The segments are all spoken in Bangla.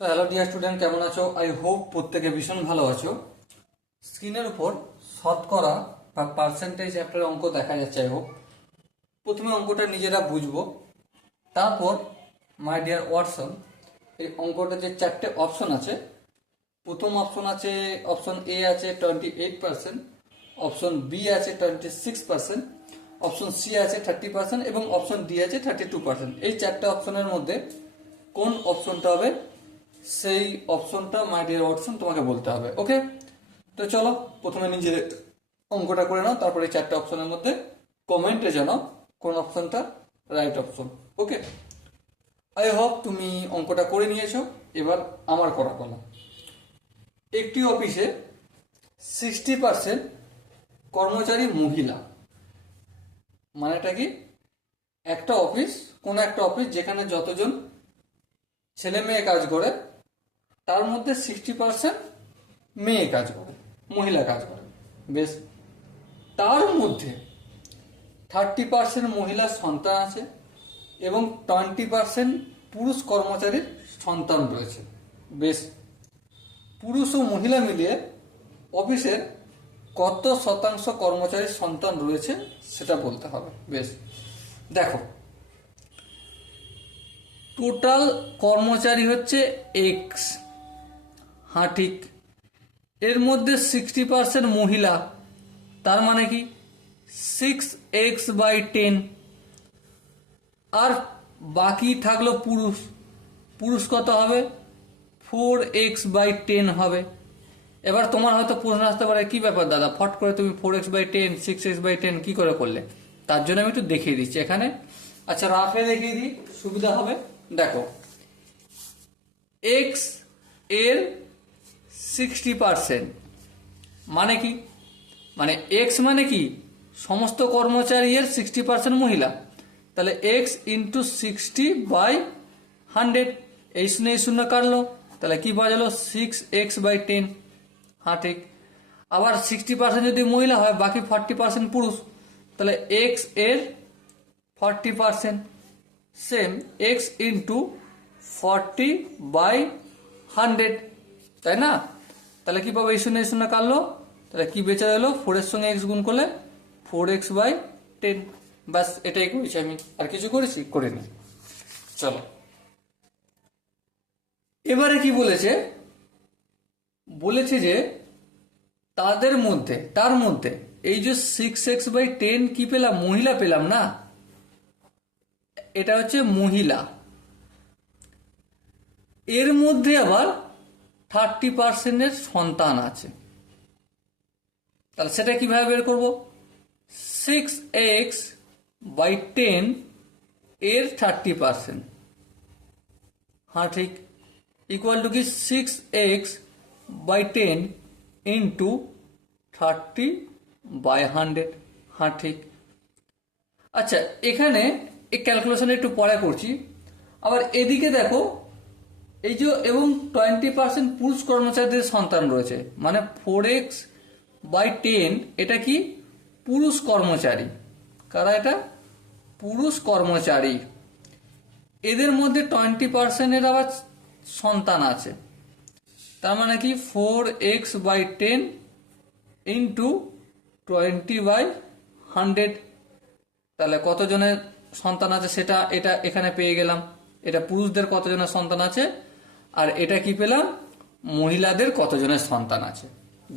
তো হ্যালো ডিয়ার স্টুডেন্ট, কেমন আছো? আই হোপ প্রত্যেকে ভীষণ ভালো আছো। স্ক্রিনের উপর শতকরা বা পার্সেন্টেজ একটা অঙ্ক দেখা যাচ্ছে। আই হোপ প্রথমে অঙ্কটা নিজেরা বুঝবো, তারপর মাই ডিয়ার ওয়াটসন এই অঙ্কটা যে চারটে অপশন আছে, প্রথম অপশন আছে, অপশন এ আছে 28%, অপশন বি আছে 26%, অপশন সি আছে 30% এবং অপশন ডি আছে 32%। এই চারটে অপশনের মধ্যে কোন অপশনটা হবে সেই অপশনটা মাই ডিয়ার ওয়াটসন তোমাকে বলতে হবে। ওকে, তো চলো প্রথমে নিজের অঙ্কটা করে নাও, তারপরে এই চারটে অপশনের মধ্যে কমেন্টে জানাও কোন অপশনটা right option. Okay, I hope তুমি অঙ্কটা করে নিয়েছো। এবার আমার করা পালা। একটি অফিসে 60% কর্মচারী মহিলা। মানেটা কি? একটা অফিস, কোন একটা অফিস যেখানে যতজন ছেলে মেয়ে কাজ করে তার মধ্যে 60% মেয়ে কাজ করে, মহিলা কাজ করে। বেশ, তার মধ্যে 30% মহিলা সন্তান আছে এবং 20% পুরুষ কর্মচারীর সন্তান রয়েছে। বেশ, পুরুষ ও মহিলা মিলিয়ে অফিসের কত শতাংশ কর্মচারীর সন্তান রয়েছে সেটা বলতে হবে। বেশ, দেখো, টোটাল কর্মচারী হচ্ছে এক্স। হ্যাঁ ঠিক, এর মধ্যে 60% মহিলা, তার মানে কি 6x/10। আর বাকি থাকলো পুরুষ। পুরুষ কত হবে? 4x/10 হবে। এবার তোমার হয়তো প্রশ্ন আসতে পারে, কি ব্যাপার দাদা, ফট করে তুমি 4x/10 6x/10 কি করে করলে? তার জন্য আমি একটু দেখিয়ে দিচ্ছি এখানে। আচ্ছা, রাফে দেখিয়ে দিই, সুবিধা হবে। দেখো, এক্স এর 60% মানে কি? মানে এক্স মানে কি সমস্ত কর্মচারী এর 60% মহিলা। তাহলে এক্স ইন্টু 60/100, এই শূন্য এই শূন্য কাটলো, তাহলে কি পাওয়া গেল? 6x/10। হ্যাঁ ঠিক। আবার 60% যদি মহিলা হয়, বাকি 40% পুরুষ, তাহলে এক্স এর 40%। সেম এক্স ইন্টু 40/100, তাই না? তাহলে কি পাবো? এই শূন্য এই শূন্য কাটলো, তাহলে কি বেঁচে গেল? 4 এর সঙ্গে এক্স গুণ করলে 4x/10। বাস, এটাই করেছি আমি, আর কিছু করেছি? করিনি। চলো, এবারে কি বলেছে? বলেছে যে তার মধ্যে এই যে 6x/10 কি পেলাম? মহিলা পেলাম না, এটা হচ্ছে মহিলা। এর মধ্যে আবার 30% সন্তান আছে। তাহলে সেটা কিভাবে বের করব? 6x/10 এর 30%, হ্যাঁ ঠিক, ইকুয়াল টু কি 6x/10 ইন্টু 30/100। হ্যাঁ ঠিক। আচ্ছা, এখানে এই ক্যালকুলেশন একটু পরে করছি। আবার এদিকে দেখো, এই যে এবং 20% পুরুষ কর্মচারীদের সন্তান রয়েছে, মানে 4x/10 এটা কি? পুরুষ কর্মচারী। কারা এটা? পুরুষ কর্মচারী। এদের মধ্যে 20% এর আবার সন্তান আছে, তার মানে কি 4x/10 ইন্টু 20/100। তাহলে কতজনের সন্তান আছে সেটা এটা এখানে পেয়ে গেলাম। এটা পুরুষদের কতজনের সন্তান আছে, আর এটা কি পেলাম? মহিলাদের কতজনের সন্তান আছে।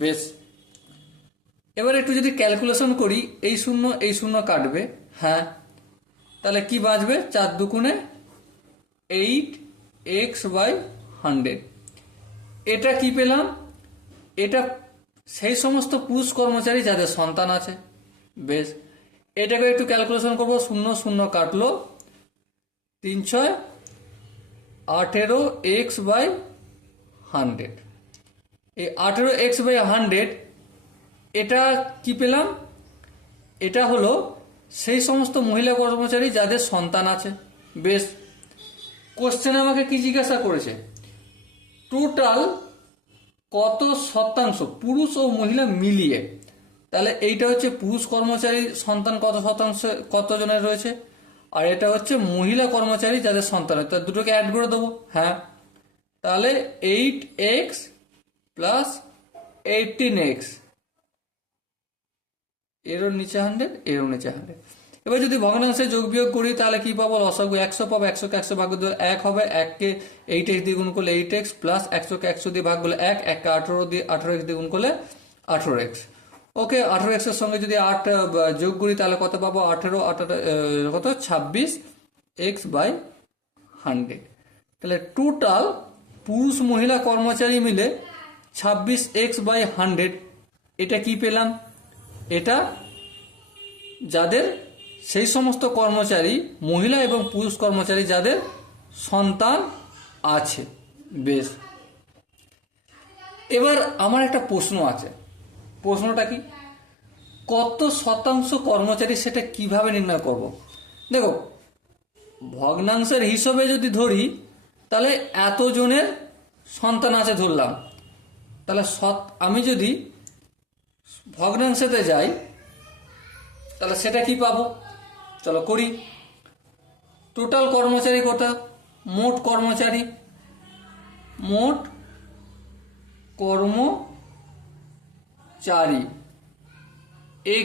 বেশ, এবার একটু যদি ক্যালকুলেশন করি, এই শূন্য কাটবে। হ্যাঁ, তাহলে কি বাঁচবে? 4 দুগুণে 8x/100। এটা কি পেলাম? এটা সেই সমস্ত পুরুষ কর্মচারী যাদের সন্তান আছে। বেশ, এটাকে একটু ক্যালকুলেশন করবো। শূন্য শূন্য কাটলো, 3×6 18x/100। এই 18x/100 এটা কি পেলাম? এটা হলো সেই সমস্ত মহিলা কর্মচারী যাদের সন্তান আছে। বেশ, কোশ্চেন আমাকে কি জিজ্ঞাসা করেছে? টোটাল কত শতাংশ পুরুষ ও মহিলা মিলিয়ে। তাহলে এইটা হচ্ছে পুরুষ কর্মচারীর সন্তান কত শতাংশ, কতজনের রয়েছে, আর এটা হচ্ছে মহিলা কর্মচারী যাদের সন্তান, তো দুটোকে অ্যাড করে দেবো। হ্যাঁ, তাহলে 8x প্লাস 18x, এরও নিচে 100, এরও নিচে 100। এবার যদি ভগ্নাংশে যোগ বিয়োগ করি তাহলে কি পাবো? লসাগু 100 পাবো, 100কে 100 ভাগ দিলে 1 হবে, 1কে 8x দিয়ে গুণ করলে 8x, প্লাস 100কে 100 দিয়ে ভাগ করলে 1, 1কে 18x দিয়ে গুণ করলে 18x। ওকে, 18x এর সঙ্গে যদি 8 যোগ করি তাহলে কত পাবো? 18 কত? 26x/100। তাহলে টোটাল পুরুষ মহিলা কর্মচারী মিলে 26x/100। এটা কি পেলাম? এটা যাদের সেই সমস্ত কর্মচারী, মহিলা এবং পুরুষ কর্মচারী যাদের সন্তান আছে। বেশ, এবার আমার একটা প্রশ্ন আছে। প্রশ্নটা কি? কত শতাংশ কর্মচারী সেটা কিভাবে নির্ণয় করব? দেখো, ভগ্নাংশের হিসাবে যদি ধরি তাহলে এতজনের সন্তান আছে ধরলাম, তাহলে আমি যদি ভগ্নাংশেতে যাই তাহলে সেটা কি পাবো? চলো করি। টোটাল কর্মচারী কত? মোট কর্মচারী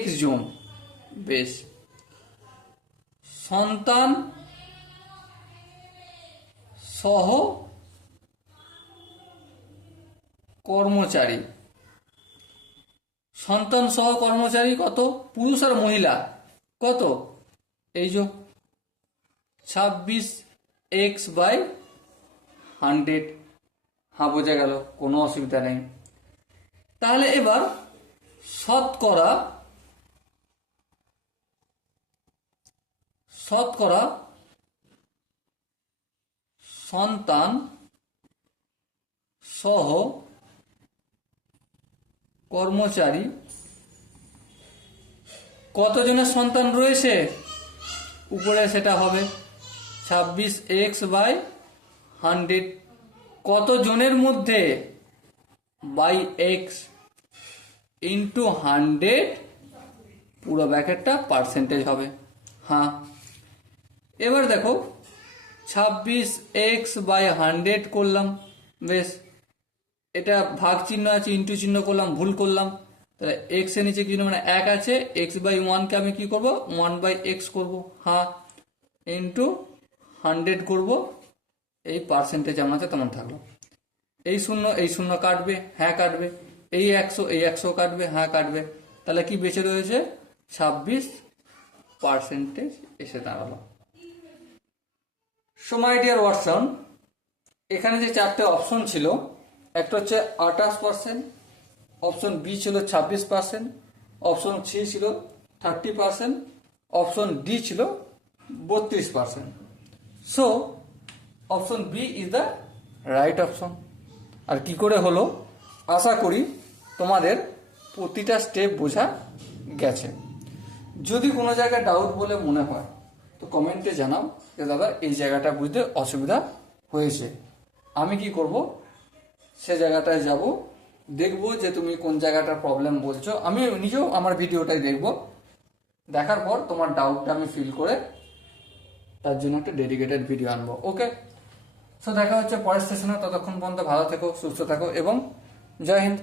x জন। বেশ, সন্তান সহ কর্মচারী, সন্তান সহ কর্মচারী কত? পুরুষ আর মহিলা কত? এই যে 26x/100। হ্যাঁ, বোঝা গেল, কোনো অসুবিধা নেই। তাহলে এবার শতকরা সন্তান সহ কর্মচারী কতজনের সন্তান রয়েছে উপরে সেটা হবে 26x/100। কত জনের মধ্যে? বাই x ইন্টু 100, পুরো ব্র্যাকেটটা পার্সেন্টেজ হবে। হ্যাঁ, এবার দেখো 26x/100 করলাম। বেশ, এটা ভাগ চিহ্ন আছে, ইন্টু চিহ্ন করলাম, ভুল করলাম। তাহলে x এর নিচে কি মানে 1 আছে, x/1 কে আমি কি করব? 1/x করব। হ্যাঁ, ইন্টু 100 করব। এই পার্সেন্টেজ আমার আছে তেমন থাকলো। এই শূন্য কাটবে, হ্যাঁ কাটবে। এই 100 কাটবে, হ্যাঁ কাটবে। তাহলে কি বেঁচে রয়েছে? 26% এসে দাঁড়ালো। সো মাই ডিয়ার ওয়াটসন, এখানে যে 4টে অপশন ছিল, একটা হচ্ছে 28%, অপশন বি ছিল 26%, অপশন সি ছিল 30%, অপশন ডি ছিল 32%। So option B is the right option. আর কি করে হলো? আশা করি তোমাদের প্রতিটা স্টেপ বোঝা গেছে। যদি কোনো জায়গায় ডাউট বলে মনে হয় তো কমেন্টে জানাও যে দাদা এই জায়গাটা বুঝতে অসুবিধা হয়েছে। আমি কি করব? সে জায়গাটায় যাব, দেখব যে তুমি কোন জায়গাটার প্রবলেম বলছো। আমি নিজেও আমার ভিডিওটাই দেখব, দেখার পর তোমার ডাউটটা আমি ফিল করে তার জন্য একটা ডেডিকেটেড ভিডিও আনবো। ওকে, সো দেখা হচ্ছে পরের সেশনে। ততক্ষণ পর্যন্ত ভালো থেকো, সুস্থ থাকো এবং জয় হিন্দ।